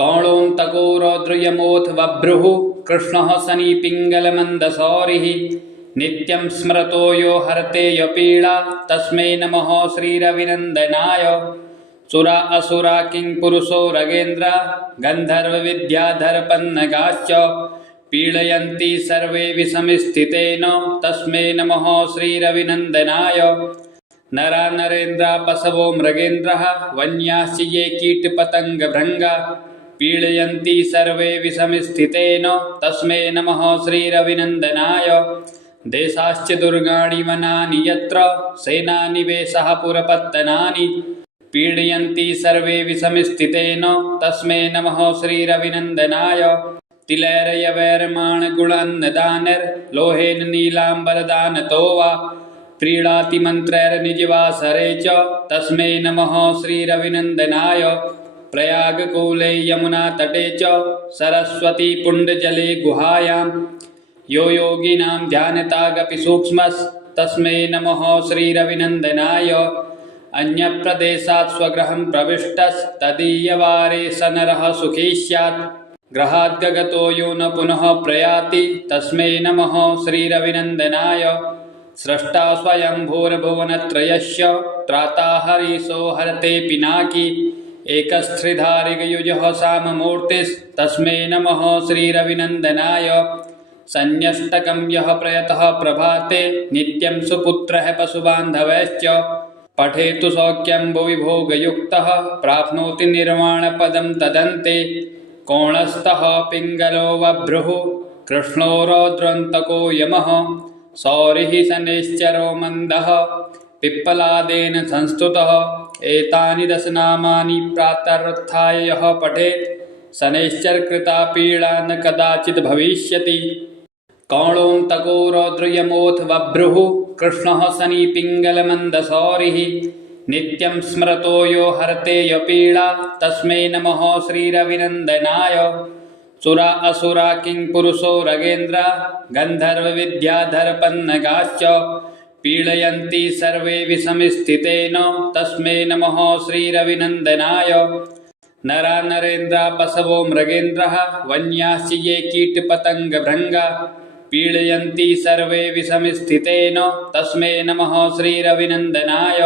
कौणोऽन्तको रौद्रयमोऽथ बभ्रुः कृष्णः शनिपिङ्गलमन्दसौरिः नित्यं स्मरतो यो हरते यपीडा तस्मै नमः श्रीरविनन्दनाय। सुरा असुरा किङ्पुरुषो रगेन्द्र गन्धर्वविद्याधरपन्नगाश्च पीडयन्ति सर्वे विषमस्थितेन तस्मै नमः श्रीरविनन्दनाय। नरा नरेन्द्रा पशवो मृगेन्द्रः वन्याश्च ये कीटपतङ्गभृङ्गा पीडयन्ति सर्वे विषमस्थितेन तस्मै नमः श्रीरविनन्दनाय। देशाश्च दुर्गाणि वनानि यत्र सेनानिवेशः पुरपत्तनानि पीडयन्ति सर्वे विषमस्थितेन तस्मै नमः श्रीरविनन्दनाय। तिलैर्यवैर्माणगुणान्नदानैर्लोहेन नीलाम्बरदानतो वा प्रीणाति मन्त्रैर्निजवासरे च तस्मै नमः श्रीरविनन्दनाय। प्रयागकूले यमुनातटे च सरस्वती पुण्डजले गुहायां यो योगिनां ध्यानतागपि सूक्ष्मस्तस्मै नमः श्रीरविनन्दनाय। अन्यप्रदेशात् स्वगृहं प्रविष्टस्तदीयवारे स नरः सुखी स्यात् गृहाद्गतो यो न पुनः प्रयाति तस्मै नमः श्रीरविनन्दनाय। स्रष्टा स्वयंभूर्भुवनत्रयस्य त्राता हरीशो हरते पिनाकी एकस्त्रिधारिगयुजः साममूर्तिस्तस्मै नमः श्रीरविनन्दनाय। सन्न्यष्टकं यः प्रयतः प्रभाते नित्यं सुपुत्रः पशुबान्धवैश्च पठेतु सौख्यं भुवि भोगयुक्तः प्राप्नोति निर्वाणपदं तदन्ते। कोणस्थः पिङ्गलो बभ्रुः कृष्णो रौद्रान्तको यमः सौरिः शनैश्चरो मन्दः पिप्पलादेन संस्तुतः। एतानि दशनामानि प्रातरुत्थाय यः पठेत् शनैश्चरकृता पीडा न कदाचित् भविष्यति। कौणोऽन्तको रौद्रयमोऽथ बभ्रुः कृष्णः शनिपिङ्गलमन्दसौरिः नित्यं स्मरतो यो हरते यपीडा तस्मै नमः श्रीरविनन्दनाय। सुरा असुरा किङ्पुरुषो रगेन्द्र गन्धर्वविद्याधरपन्नगाश्च पीडयन्ति सर्वे विषमस्थितेन तस्मै नमः श्रीरविनन्दनाय। नरा नरेन्द्रा पशवो मृगेन्द्रः वन्याश्च ये कीटपतङ्गभृङ्गा पीडयन्ति सर्वे विषमस्थितेन तस्मै नमः श्रीरविनन्दनाय।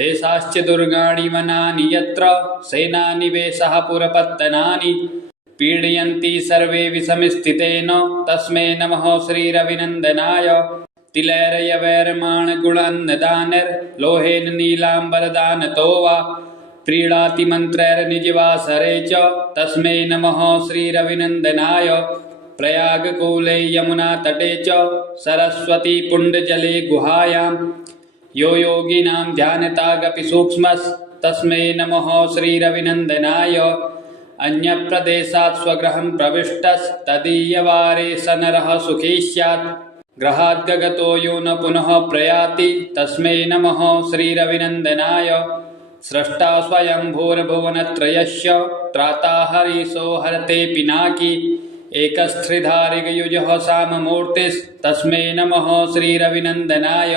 देशाश्च दुर्गाणि वनानि यत्र सेनानिवेशः पुरपत्तनानि पीडयन्ति सर्वे विषमस्थितेन तस्मै नमः श्रीरविनन्दनाय। तिलैर्यवैर्माणगुणान्नदानैर्लोहेन नीलाम्बरदानतो वा प्रीणाति मन्त्रैर्निजवासरे च तस्मै नमः श्रीरविनन्दनाय। प्रयागकूले यमुनातटे च सरस्वती पुण्डजले गुहायां यो योगिनां ध्यानतागपि सूक्ष्मस्तस्मै नमः श्रीरविनन्दनाय। अन्यप्रदेशात् स्वगृहं प्रविष्टस्तदीयवारे स नरः सुखी स्यात् गृहाद्गतो यो न पुनः प्रयाति तस्मै नमः श्रीरविनन्दनाय। स्रष्टा स्वयंभूर्भुवनत्रयस्य त्राता हरीशो हरते पिनाकी एकस्त्रिधारिगयुजः साममूर्तिस्तस्मै नमः श्रीरविनन्दनाय।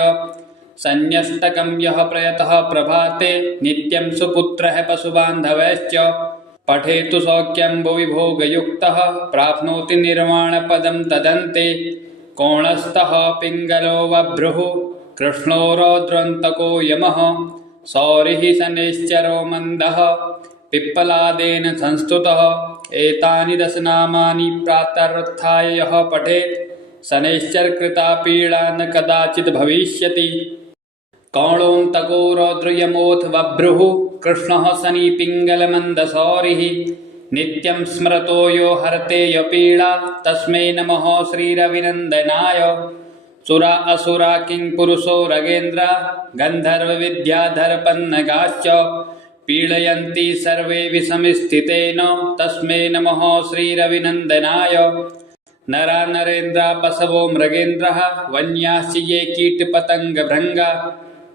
सन्न्यष्टकं यः प्रयतः प्रभाते नित्यं सुपुत्रः पशुबान्धवैश्च पठेतु सौख्यं भुवि भोगयुक्तः प्राप्नोति निर्वाणपदं तदन्ते। कोणस्थः पिङ्गलो बभ्रुः कृष्णो रौद्रान्तको यमः सौरिः शनैश्चरो मन्दः पिप्पलादेन संस्तुतः। एतानि दशनामानि प्रातरुत्थाय यः पठेत् शनैश्चरकृता पीडा न कदाचित् भविष्यति। कौणोऽन्तको रौद्रयमोऽथ बभ्रुः कृष्णः शनिपिङ्गलमन्दसौरिः नित्यं स्मरतो यो हरते यपीडा तस्मै नमः श्रीरविनन्दनाय। सुरा असुरा किङ्पुरुषो रगेन्द्र गन्धर्वविद्याधरपन्नगाश्च पीडयन्ति सर्वे विषमस्थितेन तस्मै नमः श्रीरविनन्दनाय। नरा नरेन्द्रा पशवो मृगेन्द्रः वन्याश्च ये कीटपतङ्गभृङ्गा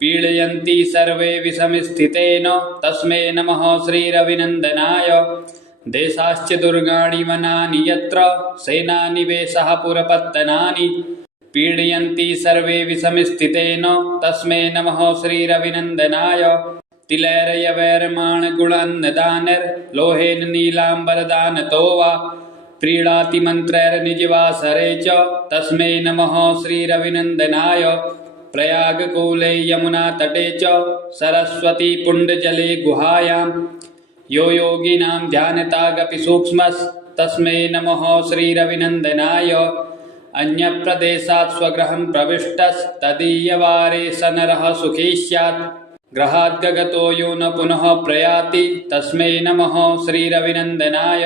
पीडयन्ति सर्वे विषमस्थितेन तस्मै नमः श्रीरविनन्दनाय। देशाश्च दुर्गाणि वनानि यत्र सेनानिवेशः पुरपत्तनानि पीडयन्ति सर्वे विषमस्थितेन तस्मै नमः श्रीरविनन्दनाय। तिलैर्यवैर्माणगुणान्नदानैर्लोहेन नीलाम्बरदानतो वा प्रीणाति मन्त्रैर्निजवासरे च तस्मै नमः श्रीरविनन्दनाय। प्रयागकूले यमुनातटे च सरस्वती पुण्डजले गुहायां यो योगिनां ध्यानतागपि सूक्ष्मस्तस्मै नमः श्रीरविनन्दनाय। अन्यप्रदेशात् स्वगृहं प्रविष्टस्तदीयवारे स नरः सुखी स्यात्। गृहाद्गतो यो न पुनः प्रयाति तस्मै नमः श्रीरविनन्दनाय।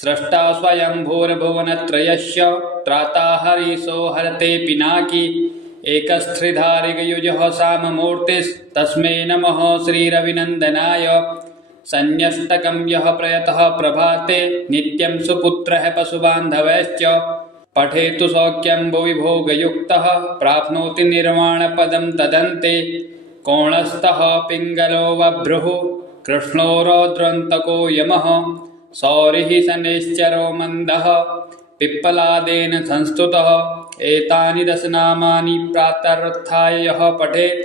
स्रष्टा स्वयंभूर्भुवनत्रयस्य त्राता हरीशो हरते पिनाकी एकस्त्रिधारिगयुजः साममूर्तिस्तस्मै नमः श्रीरविनन्दनाय। सन्न्यष्टकं यः प्रयतः प्रभाते नित्यं सुपुत्रः पशुबान्धवैश्च पठेतु सौख्यं भुवि भोगयुक्तः प्राप्नोति निर्वाणपदं तदन्ते। कोणस्थः पिङ्गलो वभ्रुः कृष्णो रौद्रन्तको यमः सौरिः शनैश्चरो मन्दः पिप्पलादेन संस्तुतः। एतानि दशनामानि प्रातरुत्थाय यः पठेत्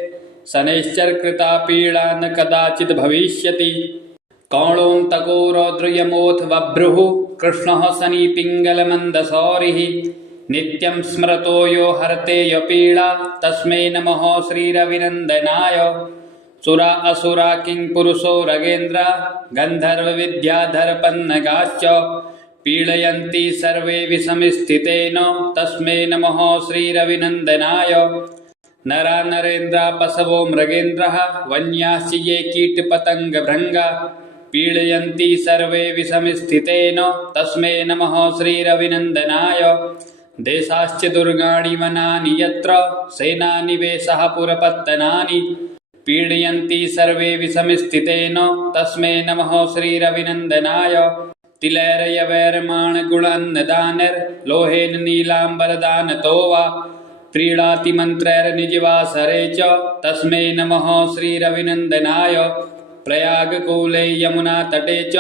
शनैश्चरकृता पीडा न कदाचित् भविष्यति। कौणोऽन्तको रौद्रयमोऽथ बभ्रुः कृष्णः शनि पिङ्गलमन्दसौरिः नित्यं स्मरतो यो हरते यपीडा तस्मै नमः श्रीरविनन्दनाय। सुरा असुरा किङ्पुरुषो रगेन्द्र गन्धर्वविद्याधरपन्नगाश्च पीडयन्ति सर्वे विषमस्थितेन तस्मै नमः श्रीरविनन्दनाय। नरा नरेन्द्रा पशवो मृगेन्द्रः वन्याश्च ये कीटपतङ्गभृङ्गा पीडयन्ति सर्वे विषमस्थितेन तस्मै नमः श्रीरविनन्दनाय। देशाश्च दुर्गाणि वनानि यत्र सेनानिवेशः पुरपत्तनानि पीडयन्ति सर्वे विषमस्थितेन तस्मै नमः श्रीरविनन्दनाय। तिलैर्यवैर्माणगुणान्नदानैर्लोहेन नीलाम्बरदानतो वा प्रीणाति मन्त्रैर्निजवासरे च तस्मै नमः श्रीरविनन्दनाय। प्रयागकूले यमुनातटे च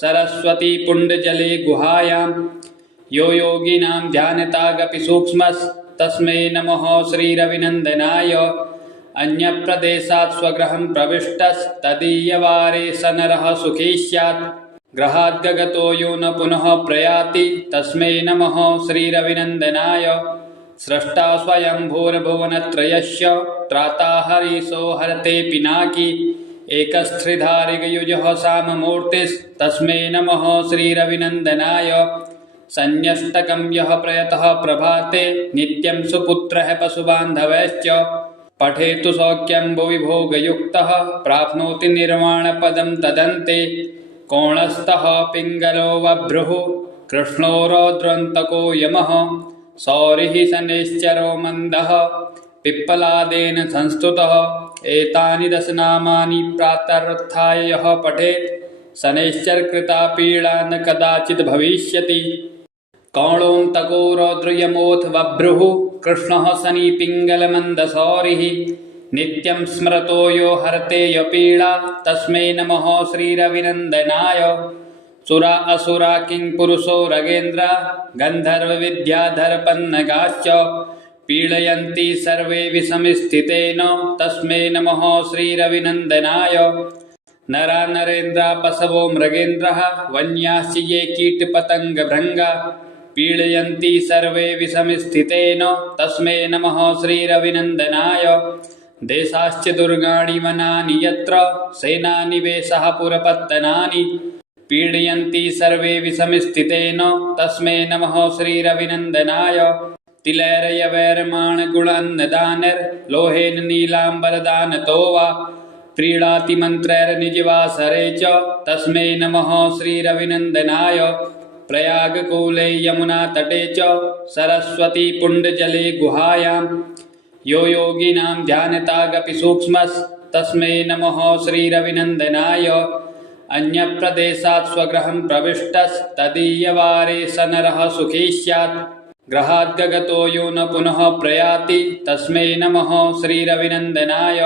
सरस्वती पुण्डजले गुहायां यो योगिनां ध्यानतागपि सूक्ष्मस्तस्मै नमः श्रीरविनन्दनाय। अन्यप्रदेशात् स्वगृहं प्रविष्टस्तदीयवारे स नरः सुखी स्यात्। गृहाद्गतो यो न पुनः प्रयाति तस्मै नमः श्रीरविनन्दनाय। स्रष्टा स्वयंभूर्भुवनत्रयस्य त्राता हरीशो हरते पिनाकी एकस्त्रिधारिगयुजः साममूर्तिस्तस्मै नमः श्रीरविनन्दनाय। सन्न्यष्टकं यः प्रयतः प्रभाते नित्यं सुपुत्रः पशुबान्धवैश्च पठेतु सौख्यं भुवि भोगयुक्तः प्राप्नोति निर्वाणपदं तदन्ते। कोणस्थः पिङ्गलो वभ्रुः कृष्णो रौद्रन्तको यमः सौरिः शनैश्चरो मन्दः पिप्पलादेन संस्तुतः। एतानि दशनामानि प्रातरुत्थाय यः पठेत् शनैश्चरकृता पीडा न कदाचित् भविष्यति। कौणोऽन्तको रौद्रयमोऽथ बभ्रुः कृष्णः शनि पिङ्गलमन्दसौरिः नित्यं स्मरतो यो हरते यपीडा तस्मै नमः श्रीरविनन्दनाय। सुरा असुरा किङ्पुरुषो रगेन्द्र गन्धर्वविद्याधरपन्नगाश्च पीडयन्ति सर्वे विषमस्थितेन तस्मै नमः श्रीरविनन्दनाय। नरा नरेन्द्रा पशवो मृगेन्द्रः वन्याश्च ये कीटपतङ्गभृङ्गा पीडयन्ति सर्वे विषमस्थितेन तस्मै नमः श्रीरविनन्दनाय। देशाश्च दुर्गाणि वनानि यत्र सेनानिवेशः पुरपत्तनानि पीडयन्ति सर्वे विषमस्थितेन तस्मै नमः श्रीरविनन्दनाय। तिलैर्यवैर्माणगुणान्नदानैर्लोहेन नीलाम्बरदानतो वा प्रीणाति मन्त्रैर्निजवासरे च तस्मै नमः श्रीरविनन्दनाय। प्रयागकूले यमुनातटे च सरस्वती पुण्डजले गुहायां यो योगिनां ध्यानतागपि सूक्ष्मस्तस्मै नमः श्रीरविनन्दनाय। अन्यप्रदेशात् स्वगृहं प्रविष्टस्तदीयवारे स नरः सुखी स्यात्। गृहाद्गतो यो न पुनः प्रयाति तस्मै नमः श्रीरविनन्दनाय।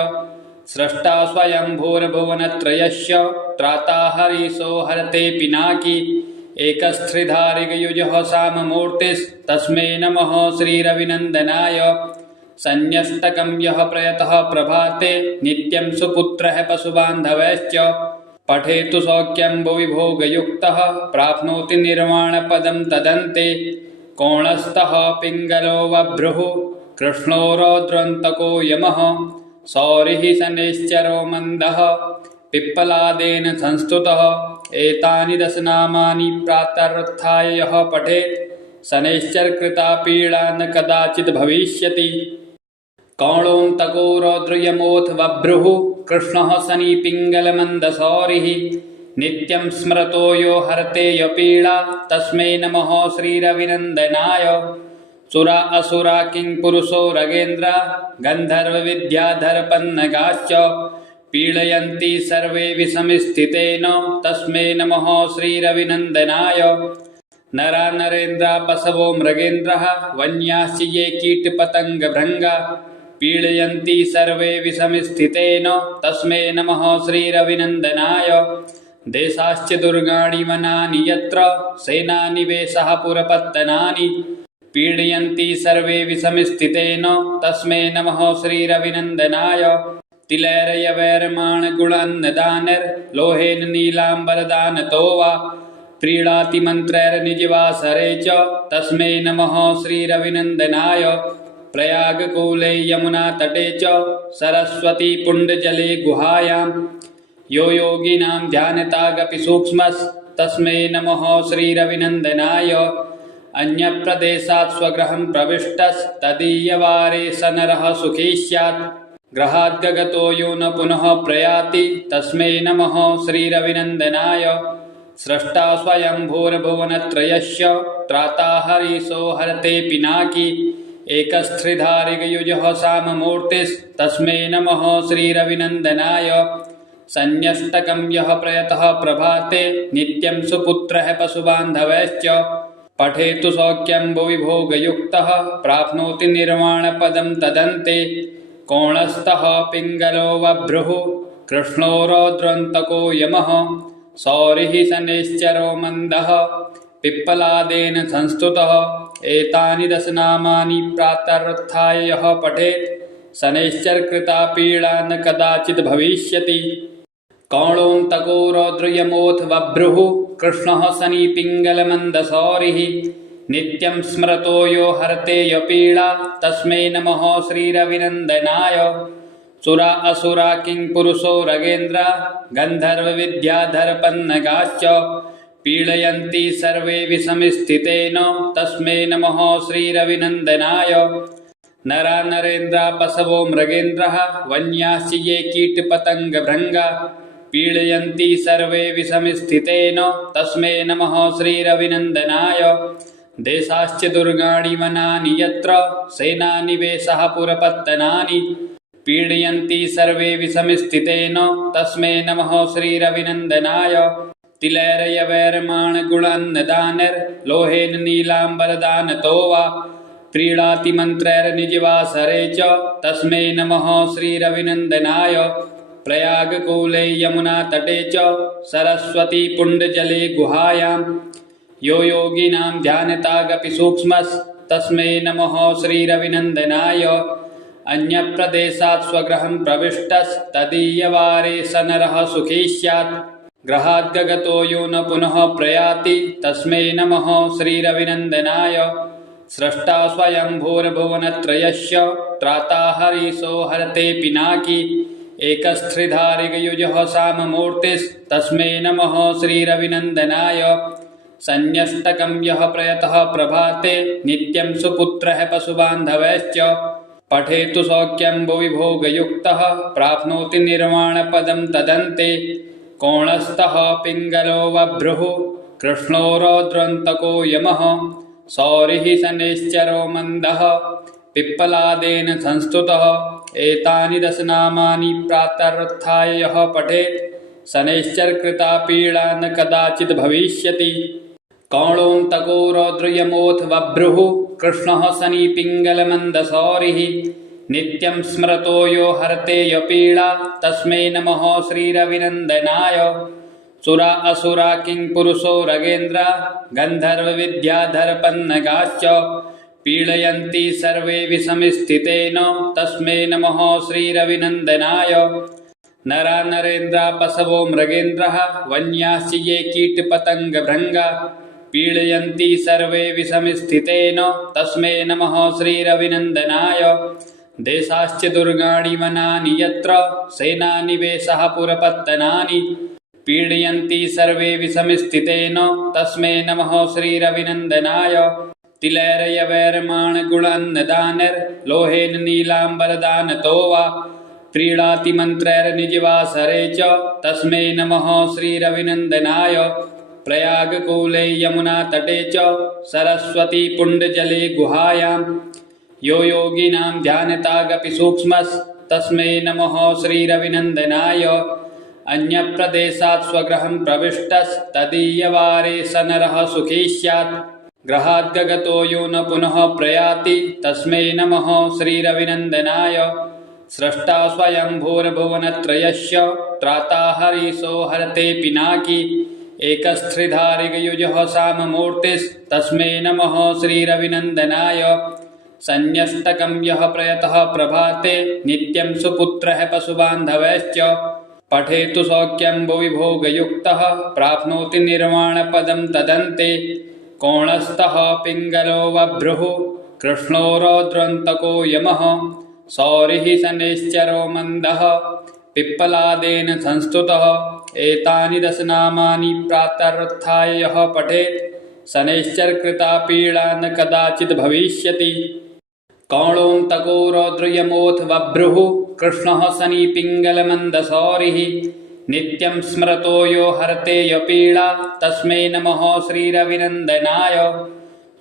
स्रष्टा स्वयंभूर्भुवनत्रयस्य त्राता हरीशो हरते पिनाकी एकस्त्रिधारिगयुजः साममूर्तिस्तस्मै नमः श्रीरविनन्दनाय। संन्यष्टकं यः प्रयतः प्रभाते नित्यं सुपुत्रः पशुबान्धवैश्च पठेतु सौख्यं भुवि भोगयुक्तः प्राप्नोति निर्वाणपदं तदन्ते कोणस्थः पिङ्गलो बभ्रुः कृष्णो रौद्रन्तको यमः सौरिः शनैश्चरो मन्दः पिप्पलादेन संस्तुतः एतानि दशनामानि प्रातरुत्थाय यः पठेत् शनैश्चरकृता पीडा न कदाचित् भविष्यति। कौणोऽन्तको रौद्रयमोऽथ बभ्रुः कृष्णः शनि पिङ्गलमन्दसौरिः नित्यं स्मरतो यो हरते यपीडा तस्मै नमः श्रीरविनन्दनाय। सुरा असुरा किङ्पुरुषो रगेन्द्र गन्धर्वविद्याधरपन्नगाश्च पीडयन्ति सर्वे विषमस्थितेन तस्मै नमः श्रीरविनन्दनाय। नरा नरेन्द्रा पशवो मृगेन्द्रः वन्याश्च ये कीटपतङ्गभृङ्गा पीडयन्ति सर्वे विषमस्थितेन तस्मै नमः श्रीरविनन्दनाय। देशाश्च दुर्गाणि वनानि यत्र सेनानिवेशः पुरपत्तनानि पीडयन्ति सर्वे विषमस्थितेन तस्मै नमः श्रीरविनन्दनाय। तिलैर्यवैर्माणगुणान्नदानैर्लोहेन नीलाम्बरदानतो वा प्रीणाति मन्त्रैर्निजवासरे च तस्मै नमः श्रीरविनन्दनाय। प्रयागकूले यमुनातटे च सरस्वती पुण्डजले गुहायां यो योगिनां ध्यानतागपि सूक्ष्मस्तस्मै नमः श्रीरविनन्दनाय। अन्यप्रदेशात् स्वगृहं प्रविष्टस्तदीयवारे स नरः सुखी स्यात् गृहाद्गतो यो न पुनः प्रयाति तस्मै नमः श्रीरविनन्दनाय। स्रष्टा स्वयंभूर्भुवनत्रयस्य त्राता हरीशो हरते पिनाकी एकस्त्रिधारिगयुजः साममूर्तिस्तस्मै नमः श्रीरविनन्दनाय। संन्यष्टकं यः प्रयतः प्रभाते नित्यं सुपुत्रः पशुबान्धवैश्च पठेतु सौख्यं भुवि भोगयुक्तः प्राप्नोति निर्वाणपदं तदन्ते कोणस्थः पिङ्गलो बभ्रुः कृष्णो रौद्रन्तको यमः सौरिः शनैश्चरो मन्दः पिप्पलादेन संस्तुतः एतानि दशनामानि प्रातरुत्थाय यः पठेत् शनैश्चरकृता पीडा न कदाचित् भविष्यति। कौणोऽन्तको रौद्रयमोऽथ बभ्रुः कृष्णः शनि पिङ्गलमन्दसौरिः नित्यं स्मरतो यो हरते यपीडा तस्मै नमः श्रीरविनन्दनाय। सुरा असुरा किङ्पुरुषो रगेन्द्र गन्धर्वविद्याधरपन्नगाश्च पीडयन्ति सर्वे विषमस्थितेन तस्मै नमः श्रीरविनन्दनाय। नरा नरेन्द्रा पशवो मृगेन्द्रः वन्याश्च ये कीटपतङ्गभृङ्गा पीडयन्ति सर्वे विषमस्थितेन तस्मै नमः श्रीरविनन्दनाय। देशाश्च दुर्गाणि वनानि यत्र सेनानिवेशः पुरपत्तनानि पीडयन्ति सर्वे विषमस्थितेन तस्मै नमः श्रीरविनन्दनाय। तिलैर्यवैर्माणगुणान्नदानैर्लोहेन नीलाम्बरदानतो वा प्रीणाति मन्त्रैर्निजवासरे च तस्मै नमः श्रीरविनन्दनाय। प्रयागकूले यमुनातटे च सरस्वती पुण्डजले गुहायां यो योगिनां ध्यानतागपि सूक्ष्मस्तस्मै नमः श्रीरविनन्दनाय। अन्यप्रदेशात् स्वगृहं प्रविष्टस्तदीयवारे स नरः सुखी स्यात् गृहाद्गतो यो न पुनः प्रयाति तस्मै नमः श्रीरविनन्दनाय। स्रष्टा स्वयंभूर्भुवनत्रयस्य त्राता हरीशो हरते पिनाकी एकस्त्रिधारिगयुजः साममूर्तिस्तस्मै नमः श्रीरविनन्दनाय। संन्यष्टकं यः प्रयतः प्रभाते नित्यं सुपुत्रः पशुबान्धवैश्च पठेतु सौख्यं भुवि भोगयुक्तः प्राप्नोति निर्वाणपदं तदन्ते कोणस्थः पिङ्गलो बभ्रुः कृष्णो रौद्रन्तको यमः सौरिः शनैश्चरो मन्दः पिप्पलादेन संस्तुतः एतानि दशनामानि प्रातरुत्थाय यः पठेत् शनैश्चरकृता पीडा न कदाचित् भविष्यति। कौणोऽन्तको रौद्रयमोऽथ बभ्रुः कृष्णः शनि पिङ्गलमन्दसौरिः नित्यं स्मरतो यो हरते यपीडा तस्मै नमः श्रीरविनन्दनाय। सुरा असुरा किङ्पुरुषो रगेन्द्र गन्धर्वविद्याधरपन्नगाश्च पीडयन्ति सर्वे विषमस्थितेन तस्मै नमः श्रीरविनन्दनाय। नरा नरेन्द्रा पशवो मृगेन्द्रः वन्याश्च ये कीटपतङ्गभृङ्गा पीडयन्ति सर्वे विषमस्थितेन तस्मै नमः श्रीरविनन्दनाय। देशाश्च दुर्गाणि वनानि यत्र सेनानिवेशः पुरपत्तनानि पीडयन्ति सर्वे विषमस्थितेन तस्मै नमः श्रीरविनन्दनाय। तिलैर्यवैर्माणगुणान्नदानैर्लोहेन नीलाम्बरदानतो वा प्रीणाति मन्त्रैर्निजवासरे च तस्मै नमः श्रीरविनन्दनाय। प्रयागकूले यमुनातटे च सरस्वती पुण्डजले गुहायां यो योगिनां ध्यानतागपि सूक्ष्मस्तस्मै नमः श्रीरविनन्दनाय। अन्यप्रदेशात् स्वगृहं प्रविष्टस्तदीयवारे स नरः सुखी स्यात् गृहाद्गतो यो न पुनः प्रयाति तस्मै नमः श्रीरविनन्दनाय। स्रष्टा स्वयंभूर्भुवनत्रयस्य त्राता हरीशो हरते पिनाकी एकस्त्रिधारिगयुजः साममूर्तिस्तस्मै नमः श्रीरविनन्दनाय। संन्यष्टकं यः प्रयतः प्रभाते नित्यं सुपुत्रः पशुबान्धवैश्च पठेतु सौख्यं भुवि भोगयुक्तः प्राप्नोति निर्वाणपदं तदन्ते। कोणस्थः पिङ्गलो वभ्रुः कृष्णो रौद्रन्तको यमः सौरिः शनैश्चरो मन्दः पिप्पलादेन संस्तुतः। एतानि दशनामानि प्रातरुत्थाय यः पठेत् शनैश्चरकृता पीडा न कदाचित् भविष्यति। कौणोऽन्तको रौद्रयमोऽथ वभ्रुः कृष्णः शनि पिङ्गलमन्दसौरिः नित्यं स्मरतो यो हरते यपीडा तस्मै नमः श्रीरविनन्दनाय।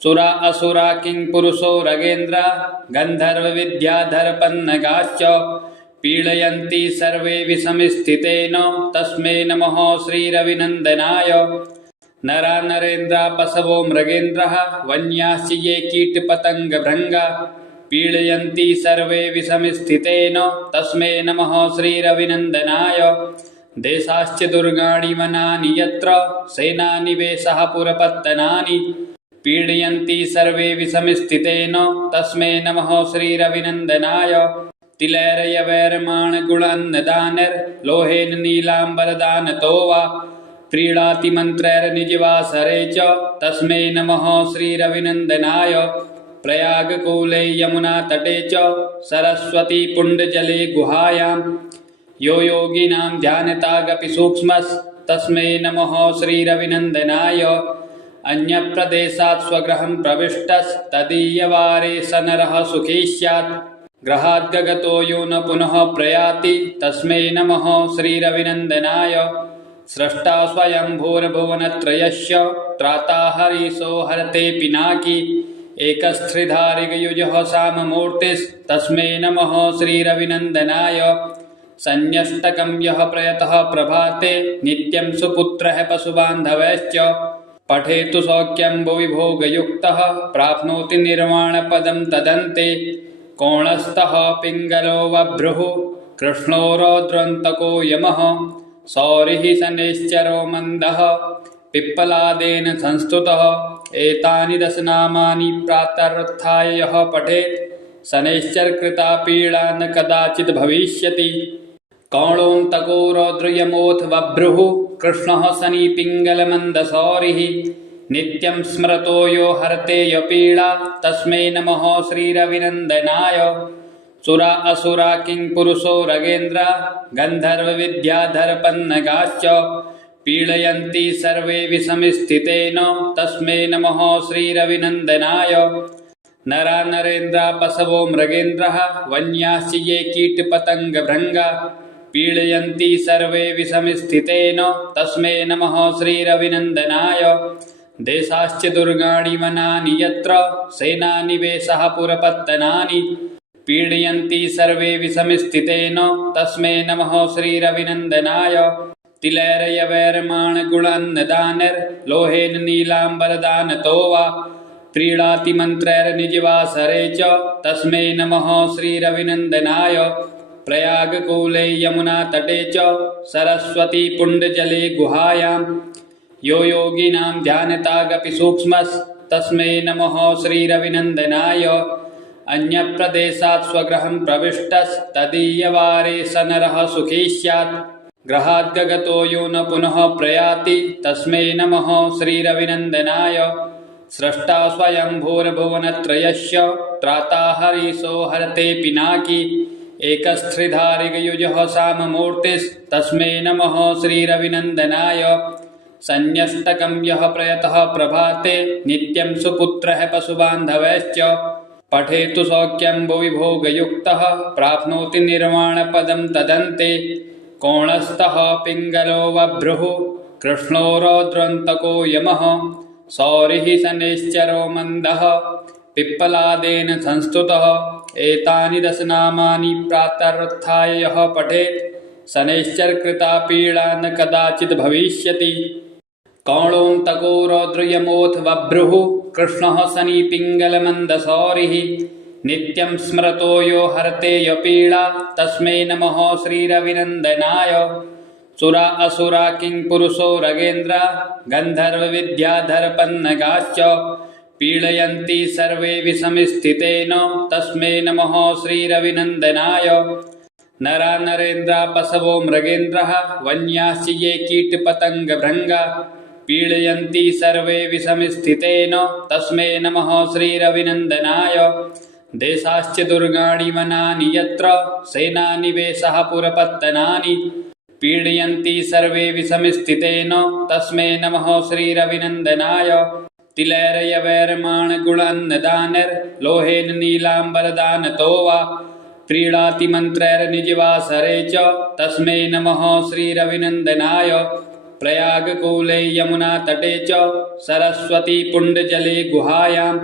सुरा असुरा किङ्पुरुषो रगेन्द्र गन्धर्वविद्याधरपन्नगाश्च पीडयन्ति सर्वे विषमस्थितेन तस्मै नमः श्रीरविनन्दनाय। नरा नरेन्द्रा पशवो मृगेन्द्रः वन्याश्च ये कीटपतङ्गभृङ्गा पीडयन्ति सर्वे विषमस्थितेन तस्मै नमः श्रीरविनन्दनाय। देशाश्च दुर्गाणि वनानि यत्र सेनानिवेशः पुरपत्तनानि पीडयन्ति सर्वे विषमस्थितेन तस्मै नमः श्रीरविनन्दनाय। तिलैर्यवैर्माणगुणान्नदानैर्लोहेन नीलाम्बरदानतो वा प्रीणाति मन्त्रैर्निजवासरे च तस्मै नमः श्रीरविनन्दनाय। प्रयागकूले यमुनातटे च सरस्वती पुण्डजले गुहायां यो योगिनां ध्यानतागपि सूक्ष्मस्तस्मै नमः श्रीरविनन्दनाय। अन्यप्रदेशात् स्वगृहं प्रविष्टस्तदीयवारे स नरः सुखी स्यात् गृहाद्गतो यो न पुनः प्रयाति तस्मै नमः श्रीरविनन्दनाय। स्रष्टा स्वयंभूर्भुवनत्रयस्य त्राता हरीशो हरते पिनाकी एकस्त्रिधारिगयुजः साममूर्तिस्तस्मै नमः श्रीरविनन्दनाय। संन्यष्टकं यः प्रयतः प्रभाते नित्यं सुपुत्रः पशुबान्धवैश्च पठेतु सौख्यं भुवि भोगयुक्तः प्राप्नोति निर्वाणपदं तदन्ते। कोणस्थः पिङ्गलो वभ्रुः कृष्णो रौद्रन्तको यमः सौरिः शनैश्चरो मन्दः पिप्पलादेन संस्तुतः। एतानि दशनामानि प्रातरुत्थाय यः पठेत् शनैश्चरकृता पीडा न कदाचित् भविष्यति। कौणोऽन्तको रौद्रयमोऽथ वभ्रुः कृष्णः शनि पिङ्गलमन्दसौरिः नित्यं स्मरतो यो हरते यपीडा तस्मै नमः श्रीरविनन्दनाय। सुरा असुरा किङ्पुरुषो रगेन्द्र गन्धर्वविद्याधरपन्नगाश्च पीडयन्ति सर्वे विषमस्थितेन तस्मै नमः श्रीरविनन्दनाय। नरा नरेन्द्रा पशवो मृगेन्द्रः वन्याश्च ये कीटपतङ्गभृङ्गा पीडयन्ति सर्वे विषमस्थितेन तस्मै नमः श्रीरविनन्दनाय। देशाश्च दुर्गाणि वनानि यत्र सेनानिवेशः पुरपत्तनानि पीडयन्ति सर्वे विषमस्थितेन तस्मै नमः श्रीरविनन्दनाय। तिलैर्यवैर्माणगुणान्नदानैर्लोहेन नीलाम्बरदानतो वा प्रीणाति मन्त्रैर्निजवासरे च तस्मै नमः श्रीरविनन्दनाय। प्रयागकूले यमुनातटे च सरस्वती पुण्डजले गुहायां यो योगिनां ध्यानतागपि सूक्ष्मस्तस्मै तस्मै नमः श्रीरविनन्दनाय। अन्यप्रदेशात् स्वगृहं प्रविष्टस्तदीयवारे स नरः सुखी स्यात्। गृहाद्गतो यो न पुनः प्रयाति तस्मै नमः श्रीरविनन्दनाय। स्रष्टा स्वयंभूर्भुवनत्रयस्य त्राता हरीशो हरते पिनाकी। एकस्त्रिधारिगयुजः साममूर्तिस्तस्मै नमः श्रीरविनन्दनाय। संन्यस्तकं यः प्रयतः प्रभाते नित्यं सुपुत्रः पशुबान्धवैश्च। पठेतु सौख्यं भुवि भोगयुक्तः प्राप्नोति निर्वाणपदं तदन्ते। कोणस्थः पिङ्गलो बभ्रुः कृष्णो रौद्रन्तको यमः। सौरिः शनैश्चरो मन्दः पिप्पलादेन संस्तुतः। एतानि दशनामानि प्रातरुत्थाय यः पठेत् शनैश्चरकृता पीडा न कदाचित् भविष्यति। कौणोऽन्तको रौद्रयमोऽथ बभ्रुः कृष्णः शनि पिङ्गलमन्दसौरिः। नित्यं स्मरतो यो हरते यपीडा तस्मै नमः श्रीरविनन्दनाय। सुरा असुरा किङ्पुरुषो रगेन्द्र गन्धर्वविद्याधरपन्नगाश्च। पीडयन्ति सर्वे विषमस्थितेन तस्मै नमः श्रीरविनन्दनाय। नरा नरेन्द्रा पशवो मृगेन्द्रः वन्याश्च ये कीटपतङ्गभृङ्गा। पीडयन्ति सर्वे विषमस्थितेन तस्मै नमः श्रीरविनन्दनाय। देशाश्च दुर्गाणि वनानि यत्र सेनानिवेशः पुरपत्तनानि। पीडयन्ति सर्वे विषमस्थितेन तस्मै नमः श्रीरविनन्दनाय। तिलैर्यवैर्माणगुणान्नदानैर्लोहेन नीलाम्बरदानतो वा। प्रीणाति मन्त्रैर्निजवासरे च तस्मै नमः श्रीरविनन्दनाय। प्रयागकूले यमुनातटे च सरस्वती पुण्डजले गुहायां।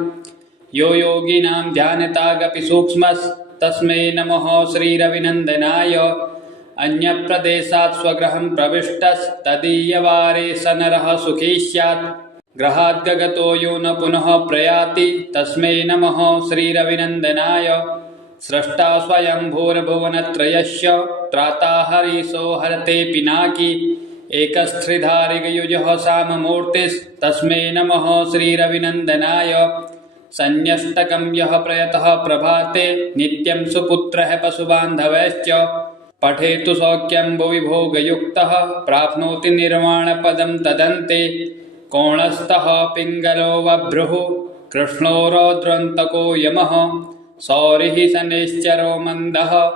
यो योगिनां ध्यानतागपि सूक्ष्मस्तस्मै नमः श्रीरविनन्दनाय। अन्यप्रदेशात् स्वगृहं प्रविष्टस्तदीयवारे स नरः सुखी स्यात्। गृहाद्गतो यो न पुनः प्रयाति तस्मै नमः श्रीरविनन्दनाय। स्रष्टा स्वयंभूर्भुवनत्रयस्य त्राता हरीशो हरते पिनाकी। एकस्त्रिधारिगयुजः साममूर्तिस्तस्मै नमः श्रीरविनन्दनाय। संन्यस्तकं यः प्रयतः प्रभाते नित्यं सुपुत्रः पशुबान्धवैश्च। पठेतु सौख्यं भुवि भोगयुक्तः प्राप्नोति निर्वाणपदं तदन्ते। कोणस्थः पिङ्गलो बभ्रुः कृष्णो रौद्रन्तको यमः। सौरिः शनैश्चरो मन्दः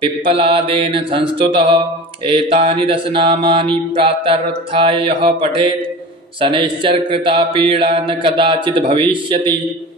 पिप्पलादेन संस्तुतः। एतानि दशनामानि प्रातरुत्थाय यः पठेत् शनैश्चरकृता पीडा न कदाचित् भविष्यति।